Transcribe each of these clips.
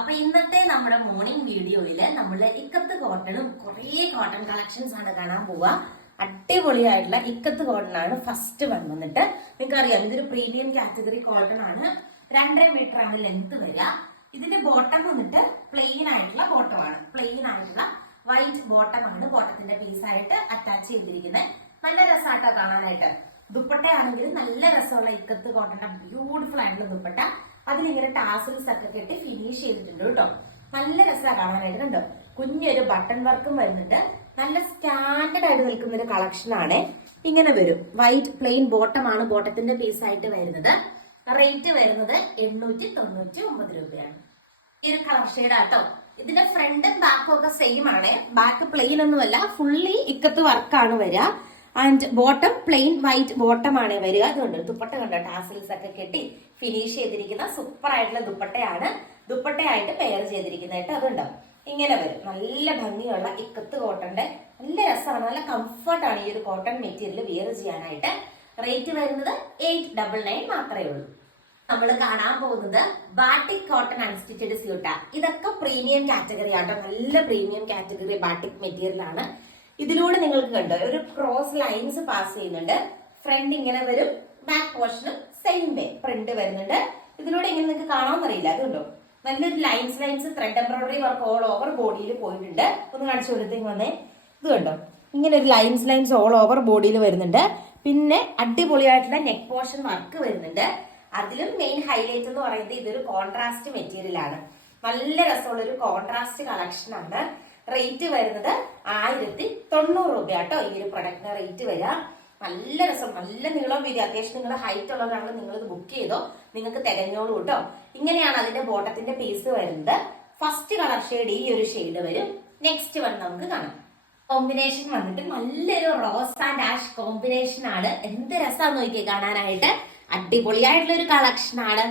അപ്പൊ ഇന്നത്തെ നമ്മുടെ മോർണിംഗ് വീഡിയോയില് നമ്മള് ഇക്കത്ത് കോട്ടണും കുറേ കോട്ടൺ കളക്ഷൻസ് ആണ് കാണാൻ പോവുക. അടിപൊളിയായിട്ടുള്ള ഇക്കത്ത് കോട്ടൺ ആണ് ഫസ്റ്റ് വന്നിട്ട്. നിങ്ങൾക്ക് അറിയാം, ഇതൊരു പ്രീമിയം കാറ്റഗറി കോട്ടൺ ആണ്. 2.5 മീറ്റർ ആണ് ലെങ്ത് വരിക. ഇതിന്റെ ബോട്ടം വന്നിട്ട് പ്ലെയിൻ ആയിട്ടുള്ള ബോട്ടമാണ്. പ്ലെയിൻ ആയിട്ടുള്ള വൈറ്റ് ബോട്ടം ആണ് ബോട്ടത്തിന്റെ പീസായിട്ട് അറ്റാച്ച് ചെയ്തിരിക്കുന്നത്. നല്ല രസമായിട്ടാ കാണാനായിട്ട്. ദുപ്പട്ടയാണെങ്കിൽ നല്ല രസമുള്ള ഇക്കത്ത് കോട്ടന്റെ ബ്യൂട്ടിഫുൾ ആയിട്ടുള്ള ദുപ്പട്ട. അതിലിങ്ങനെ ടാസിൽസ് ഒക്കെ കെട്ടി ഫിനിഷ് ചെയ്തിട്ടുണ്ട് കേട്ടോ. നല്ല രസമാണ് കാണാനായിട്ട്. കണ്ടോ, കുഞ്ഞൊരു ബട്ടൺ വർക്കും വരുന്നുണ്ട്. നല്ല സ്റ്റാൻഡേർഡ് ആയിട്ട് നിൽക്കുന്ന ഒരു കളക്ഷൻ ആണ്. ഇങ്ങനെ വരും. വൈറ്റ് പ്ലെയിൻ ബോട്ടം ആണ് ബോട്ടത്തിന്റെ പീസായിട്ട് വരുന്നത്. റേറ്റ് വരുന്നത് 899 രൂപയാണ്. ഈ ഒരു കളർ ഷെയ്ഡ് ആട്ടോ. ഇതിന്റെ ഫ്രണ്ടും ബാക്കും ഒക്കെ സെയിം ആണ്. ബാക്ക് പ്ലെയിൻ ഒന്നുമല്ല, ഫുള്ളി ഇക്കത്ത് വർക്കാണ് വരിക. And bottom plain white bottom ആണ് വരിക. അതുകൊണ്ട് ദുപ്പട്ട കണ്ടോ, ടാസിൽസ് ഒക്കെ കെട്ടി ഫിനിഷ് ചെയ്തിരിക്കുന്ന സൂപ്പർ ആയിട്ടുള്ള ദുപ്പട്ടയാണ്. ദുപ്പട്ടയായിട്ട് പെയർ ചെയ്തിരിക്കുന്നതായിട്ട് അതുണ്ടോ, ഇങ്ങനെ വരും. നല്ല ഭംഗിയുള്ള ഇക്കത്ത് കോട്ടന്റെ നല്ല രസമാണ്, നല്ല കംഫർട്ടാണ് ഈ ഒരു കോട്ടൺ മെറ്റീരിയൽ വിയർ ചെയ്യാനായിട്ട്. റേറ്റ് വരുന്നത് 899 മാത്രമേ ഉള്ളൂ. നമ്മൾ കാണാൻ പോകുന്നത് ബാട്ടിക് കോട്ടൺ അൺസ്റ്റിച്ചഡ് സ്യൂട്ടാ. ഇതൊക്കെ പ്രീമിയം കാറ്റഗറി ആട്ടോ. നല്ല പ്രീമിയം കാറ്റഗറി ബാട്ടിക് മെറ്റീരിയൽ ആണ്. ഇതിലൂടെ നിങ്ങൾക്ക് കണ്ടോ ഒരു ക്രോസ് ലൈൻസ് പാസ് ചെയ്യുന്നുണ്ട്. ഫ്രണ്ട് ഇങ്ങനെ വരും, ബാക്ക് പോർഷനും സെയിം വേ പ്രിന്റ് വരുന്നുണ്ട്. ഇതിലൂടെ ഇങ്ങനെ നിങ്ങൾക്ക് കാണാമെന്നറിയില്ല, അതുകൊണ്ടോ നല്ലൊരു lines thread embroidery work all over ബോഡിയിൽ പോയിട്ടുണ്ട്. ഒന്ന് കാണിച്ചു കൊടുത്തേക്ക് വന്നേ. ഇത് കണ്ടോ, ഇങ്ങനെ ഒരു ലൈൻസ് ഓൾ ഓവർ ബോഡിയിൽ വരുന്നുണ്ട്. പിന്നെ അടിപൊളിയായിട്ടുള്ള നെക്ക് പോർഷൻ വർക്ക് വരുന്നുണ്ട്. അതിലും മെയിൻ ഹൈലൈറ്റ് എന്ന് പറയുന്നത് ഇതൊരു കോൺട്രാസ്റ്റ് മെറ്റീരിയൽ ആണ്. നല്ല രസമുള്ള ഒരു കോൺട്രാസ്റ്റ് കളക്ഷൻ ആണ്. റേറ്റ് വരുന്നത് 1090 രൂപ കേട്ടോ. ഈ ഒരു പ്രൊഡക്റ്റിന് റേറ്റ് വരിക. നല്ല രസം, നല്ല നീളം വരിക. അത്യാവശ്യം നിങ്ങൾ ഹൈറ്റ് ഉള്ളവരാണെങ്കിൽ നിങ്ങൾ ഇത് ബുക്ക് ചെയ്തോ, നിങ്ങൾക്ക് തികഞ്ഞോളൂ കേട്ടോ. ഇങ്ങനെയാണ് അതിന്റെ ബോട്ടത്തിന്റെ പീസ് വരുന്നത്. ഫസ്റ്റ് കളർ ഷെയ്ഡ് ഈ ഒരു ഷെയ്ഡ് വരും. നെക്സ്റ്റ് വൺ നമുക്ക് കാണാം. കോമ്പിനേഷൻ വന്നിട്ട് നല്ലൊരു റോസ് ആൻഡ് ആഷ് കോമ്പിനേഷൻ ആണ്. എന്ത് രസമാണെന്ന് നോക്കിയേ കാണാനായിട്ട്. അടിപൊളിയായിട്ടുള്ള ഒരു കളക്ഷൻ ആണ്.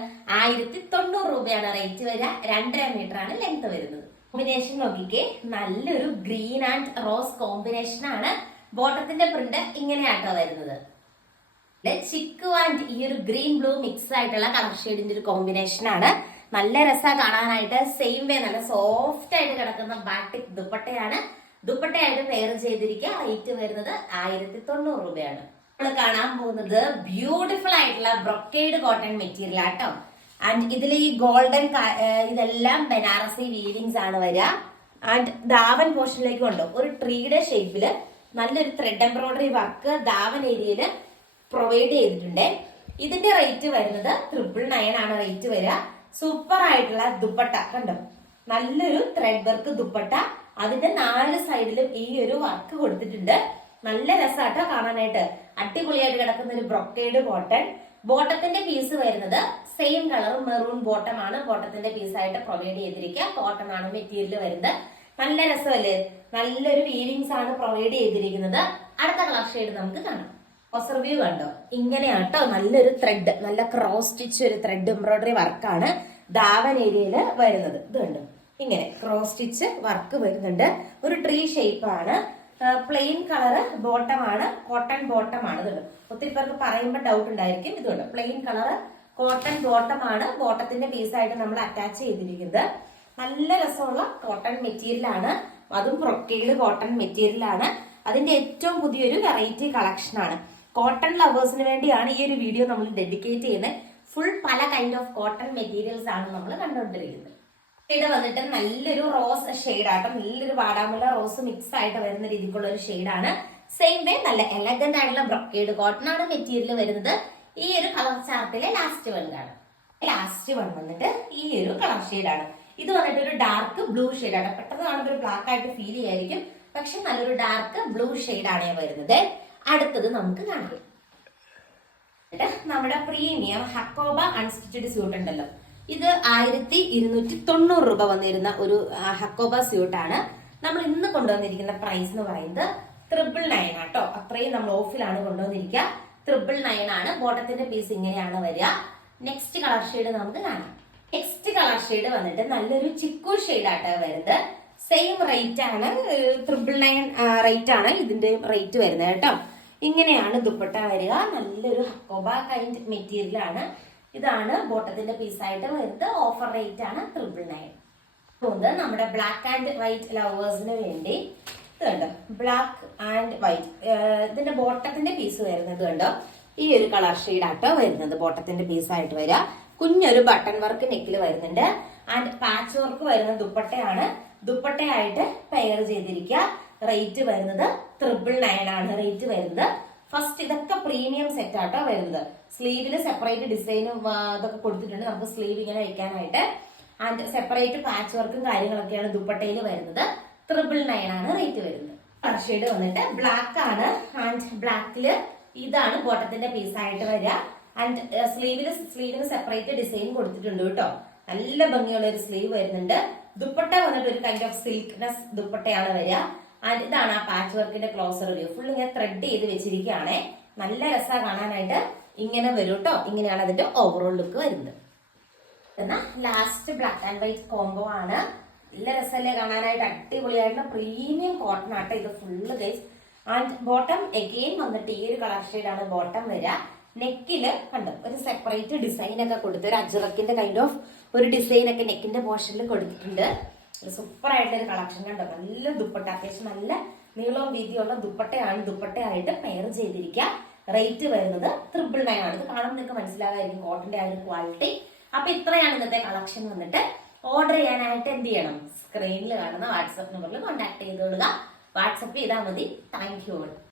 1090 രൂപയാണ് റേറ്റ് വരിക. 2.5 മീറ്റർ ആണ് ലെങ്ത് വരുന്നത്. കോമ്പിനേഷൻ നോക്കിക്കേ, നല്ലൊരു ഗ്രീൻ ആൻഡ് റോസ് കോമ്പിനേഷൻ ആണ്. ബോട്ടത്തിന്റെ പ്രിന്റ് ഇങ്ങനെയാട്ടോ വരുന്നത്. ചിക്കു ആൻഡ് ഈ ഒരു ഗ്രീൻ ബ്ലൂ മിക്സ് ആയിട്ടുള്ള കളർ ഷെയ്ഡിന്റെ ഒരു കോമ്പിനേഷൻ ആണ്. നല്ല രസാ കാണാനായിട്ട്. സെയിം വേ നല്ല സോഫ്റ്റ് ആയിട്ട് കിടക്കുന്ന ബാട്ടിക് ദുപ്പട്ടയാണ്. ദുപ്പട്ടയായിട്ട് പെയർ ചെയ്തിരിക്കുക. റേറ്റ് വരുന്നത് 1090 രൂപയാണ്. നമ്മൾ കാണാൻ പോകുന്നത് ബ്യൂട്ടിഫുൾ ആയിട്ടുള്ള ബ്രൊക്കേഡ് കോട്ടൺ മെറ്റീരിയൽ ആട്ടോ. ആൻഡ് ഇതിൽ ഈ ഗോൾഡൻ ഇതെല്ലാം ബനാറസി വീവിങ്സ് ആണ് വരിക. ആൻഡ് ദാവൻ പോർഷനിലേക്ക് കൊണ്ടോ ഒരു ട്രീയുടെ ഷേപ്പില് നല്ലൊരു ത്രെഡ് എംബ്രോയിഡറി വർക്ക് ദാവൻ ഏരിയയില് പ്രൊവൈഡ് ചെയ്തിട്ടുണ്ട്. ഇതിന്റെ റേറ്റ് വരുന്നത് 999 ആണ് റേറ്റ് വരിക. സൂപ്പർ ആയിട്ടുള്ള ദുപ്പട്ട കണ്ടോ, നല്ലൊരു ത്രെഡ് വർക്ക് ദുപ്പട്ട. അതിന്റെ 4 സൈഡിലും ഈ ഒരു വർക്ക് കൊടുത്തിട്ടുണ്ട്. നല്ല രസമാട്ടോ കാണാനായിട്ട്. അടിപൊളിയായിട്ട് കിടക്കുന്ന ഒരു ബ്രൊക്കേഡ് കോട്ടൺ. ബോട്ടത്തിന്റെ പീസ് വരുന്നത് സെയിം കളർ മെറൂൺ ബോട്ടം ആണ് ബോട്ടത്തിന്റെ പീസായിട്ട് പ്രൊവൈഡ് ചെയ്തിരിക്കുക. കോട്ടൺ ആണ് മെറ്റീരിയൽ വരുന്നത്. നല്ല രസമല്ലേ, നല്ലൊരു വീവിങ്സ് ആണ് പ്രൊവൈഡ് ചെയ്തിരിക്കുന്നത്. അടുത്ത കളർ ഷെയ്ഡ് നമുക്ക് കാണാം. വ്യൂ കണ്ടോ, ഇങ്ങനെയാട്ടോ നല്ലൊരു ത്രെഡ്, നല്ല ക്രോസ് സ്റ്റിച്ച് ഒരു ത്രെഡ് എംബ്രോയിഡറി വർക്കാണ് ദാവൻ ഏരിയയില് വരുന്നത്. ഇത് കണ്ടോ, ഇങ്ങനെ ക്രോസ് സ്റ്റിച്ച് വർക്ക് വരുന്നുണ്ട്. ഒരു ട്രീ ഷേപ്പ് ആണ്. പ്ലെയിൻ കളറ് ബോട്ടം ആണ്, കോട്ടൺ ബോട്ടം ആണ്. ഇതുണ്ട്, ഒത്തിരി പേർക്ക് പറയുമ്പോൾ ഡൗട്ട് ഉണ്ടായിരിക്കും. ഇതുണ്ട്, പ്ലെയിൻ കളറ് കോട്ടൺ ബോട്ടം ആണ് ബോട്ടത്തിന്റെ പീസായിട്ട് നമ്മൾ അറ്റാച്ച് ചെയ്തിരിക്കുന്നത്. നല്ല രസമുള്ള കോട്ടൺ മെറ്റീരിയൽ ആണ്. അതും ബ്രൊക്കേഡ് കോട്ടൺ മെറ്റീരിയൽ ആണ്. അതിന്റെ ഏറ്റവും പുതിയൊരു വെറൈറ്റി കളക്ഷൻ ആണ്. കോട്ടൺ ലവേഴ്സിന് വേണ്ടിയാണ് ഈ ഒരു വീഡിയോ നമ്മൾ ഡെഡിക്കേറ്റ് ചെയ്യുന്നത്. ഫുൾ പല കൈൻഡ് ഓഫ് കോട്ടൺ മെറ്റീരിയൽസ് ആണ് നമ്മൾ കണ്ടുകൊണ്ടിരിക്കുന്നത്. ഷെയ്ഡ് വന്നിട്ട് നല്ലൊരു റോസ് ഷെയ്ഡ് ആട്ടോ. നല്ലൊരു വാടാമുല്ല റോസ് മിക്സ് ആയിട്ട് വരുന്ന രീതിക്കുള്ള ഒരു ഷെയ്ഡാണ്. സെയിം വേ നല്ല എലഗന്റ് ആയിട്ടുള്ള ബ്രൊക്കേഡ് കോട്ടൺ ആണ് മെറ്റീരിയൽ വരുന്നത്. ഈ ഒരു കളർ ചാർട്ടിലെ ലാസ്റ്റ് വൺ ആണ്. ലാസ്റ്റ് വൺ വന്നിട്ട് ഈ ഒരു കളർ ഷെയ്ഡാണ്. ഇത് വന്നിട്ട് ഒരു ഡാർക്ക് ബ്ലൂ ഷെയ്ഡാണ്. പെട്ടെന്ന് കാണുമ്പോൾ ഒരു ബ്ലാക്ക് ആയിട്ട് ഫീൽ ചെയ്യായിരിക്കും, പക്ഷെ നല്ലൊരു ഡാർക്ക് ബ്ലൂ ഷെയ്ഡാണ് വരുന്നത്. അടുത്തത് നമുക്ക് കാണാം. നമ്മുടെ പ്രീമിയം ഹക്കോബ അൺസ്റ്റിച്ചഡ് സ്യൂട്ട് ഉണ്ടല്ലോ, ഇത് 1290 രൂപ വന്നിരുന്ന ഒരു ഹക്കോബ സ്യൂട്ടാണ്. നമ്മൾ ഇന്ന് കൊണ്ടുവന്നിരിക്കുന്ന പ്രൈസ് എന്ന് പറയുന്നത് 999 ആട്ടോ. അത്രയും നമ്മൾ ഓഫിലാണ് കൊണ്ടുവന്നിരിക്കുക. 999 ആണ്. ബോട്ടത്തിന്റെ പീസ് ഇങ്ങനെയാണ് വരിക. നെക്സ്റ്റ് കളർ ഷെയ്ഡ് നമുക്ക് കാണാം. നെക്സ്റ്റ് കളർ ഷെയ്ഡ് വന്നിട്ട് നല്ലൊരു ചിക്കു ഷെയ്ഡ് ആട്ടോ വരുന്നത്. സെയിം റേറ്റ് ആണ്, 999 റേറ്റ് ആണ് ഇതിന്റെ റേറ്റ് വരുന്നത് കേട്ടോ. ഇങ്ങനെയാണ് ദുപ്പട്ട വരിക. നല്ലൊരു ഹക്കോബ കൈൻഡ് മെറ്റീരിയൽ ആണ്. ഇതാണ് ബോട്ടത്തിന്റെ പീസായിട്ട് വരുന്നത്. ഓഫർ റേറ്റ് ആണ് 999. പോകുന്നത് നമ്മുടെ ബ്ലാക്ക് ആൻഡ് വൈറ്റ് ലവേഴ്സിന് വേണ്ടി ഇത് കണ്ടോ, ബ്ലാക്ക് ആൻഡ് വൈറ്റ്. ഇതിന്റെ ബോട്ടത്തിന്റെ പീസ് വരുന്നത് കണ്ടോ, ഈ ഒരു കളർ ഷെയ്ഡാട്ടോ വരുന്നത് ബോട്ടത്തിന്റെ പീസായിട്ട് വരിക. കുഞ്ഞൊരു ബട്ടൺ വർക്ക് നെക്കിൽ വരുന്നുണ്ട്. ആൻഡ് പാച്ച് വർക്ക് വരുന്ന ദുപ്പട്ടയാണ്. ദുപ്പട്ടയായിട്ട് പെയർ ചെയ്തിരിക്കുക. റേറ്റ് വരുന്നത് 999 ആണ് റേറ്റ് വരുന്നത്. ഫസ്റ്റ് ഇതൊക്കെ പ്രീമിയം സെറ്റ് ആട്ടോ വരുന്നത്. സ്ലീവില് സെപ്പറേറ്റ് ഡിസൈനും ഇതൊക്കെ കൊടുത്തിട്ടുണ്ട് നമുക്ക് സ്ലീവ് ഇങ്ങനെ വെക്കാനായിട്ട്. ആൻഡ് സെപ്പറേറ്റ് പാച്ച് വർക്കും കാര്യങ്ങളൊക്കെയാണ് ദുപ്പട്ടയിൽ വരുന്നത്. 999 ആണ് റേറ്റ് വരുന്നത്. കളർ ഷെയ്ഡ് വന്നിട്ട് ബ്ലാക്ക് ആണ്. ആൻഡ് ബ്ലാക്കില് ഇതാണ് ബോട്ടത്തിന്റെ പീസായിട്ട് വരിക. ആൻഡ് സ്ലീവിന് സെപ്പറേറ്റ് ഡിസൈൻ കൊടുത്തിട്ടുണ്ട് കേട്ടോ. നല്ല ഭംഗിയുള്ള ഒരു സ്ലീവ് വരുന്നുണ്ട്. ദുപ്പട്ട വന്നിട്ട് ഒരു കൈൻഡ് ഓഫ് സിൽക്ക്നെസ് ദുപ്പട്ടയാണ് വരിക. ആൻഡ് ഇതാണ് ആ പാച്ച് വർക്കിന്റെ ക്ലോസർ വ്യൂ. ഫുൾ ഇങ്ങനെ ത്രെഡ് ചെയ്ത് വെച്ചിരിക്കുകയാണേ. നല്ല രസമാണ് കാണാനായിട്ട്. ഇങ്ങനെ വരും കേട്ടോ. ഇങ്ങനെയാണ് അതിന്റെ ഓവറോൾ ലുക്ക് വരുന്നത്. എന്നാൽ last black and white combo ആണ്. നല്ല രസമല്ലേ കാണാനായിട്ട്. അടിപൊളിയായിട്ടുള്ള പ്രീമിയം കോട്ടൺ ആട്ടോ ഇത് full guys. And bottom again വന്നിട്ട് ഈ ഒരു കളർ ഷെയ്ഡാണ് ബോട്ടം വരിക. നെക്കില് കണ്ടോ ഒരു സെപ്പറേറ്റ് ഡിസൈൻ ഒക്കെ കൊടുത്ത് ഒരു അജ്രക്കിന്റെ കൈൻഡ് ഓഫ് ഒരു ഡിസൈൻ ഒക്കെ നെക്കിന്റെ പോർഷനിൽ കൊടുത്തിട്ടുണ്ട്. ഒരു സൂപ്പർ ആയിട്ടുള്ള ഒരു കളക്ഷൻ കണ്ടോ. നല്ല ദുപ്പട്ട, അത്യാവശ്യം നല്ല നീളവും വീതിയുള്ള ദുപ്പട്ടയാണ്. ദുപ്പട്ടയായിട്ട് പെയർ ചെയ്തിരിക്കുക. റേറ്റ് വരുന്നത് 999 ആണ്. ഇത് കാണുമ്പോൾ നിങ്ങൾക്ക് മനസ്സിലാകായിരിക്കും കോട്ടന്റെ ആ ഒരു ക്വാളിറ്റി. അപ്പൊ ഇത്രയാണ് ഇന്നത്തെ കളക്ഷൻ വന്നിട്ട്. ഓർഡർ ചെയ്യാനായിട്ട് എന്ത് ചെയ്യണം? സ്ക്രീനിൽ കാണുന്ന വാട്സ്ആപ്പ് നമ്പറിൽ കോൺടാക്ട് ചെയ്തോളുക. വാട്സ്ആപ്പ് ചെയ്താൽ മതി. Thank you.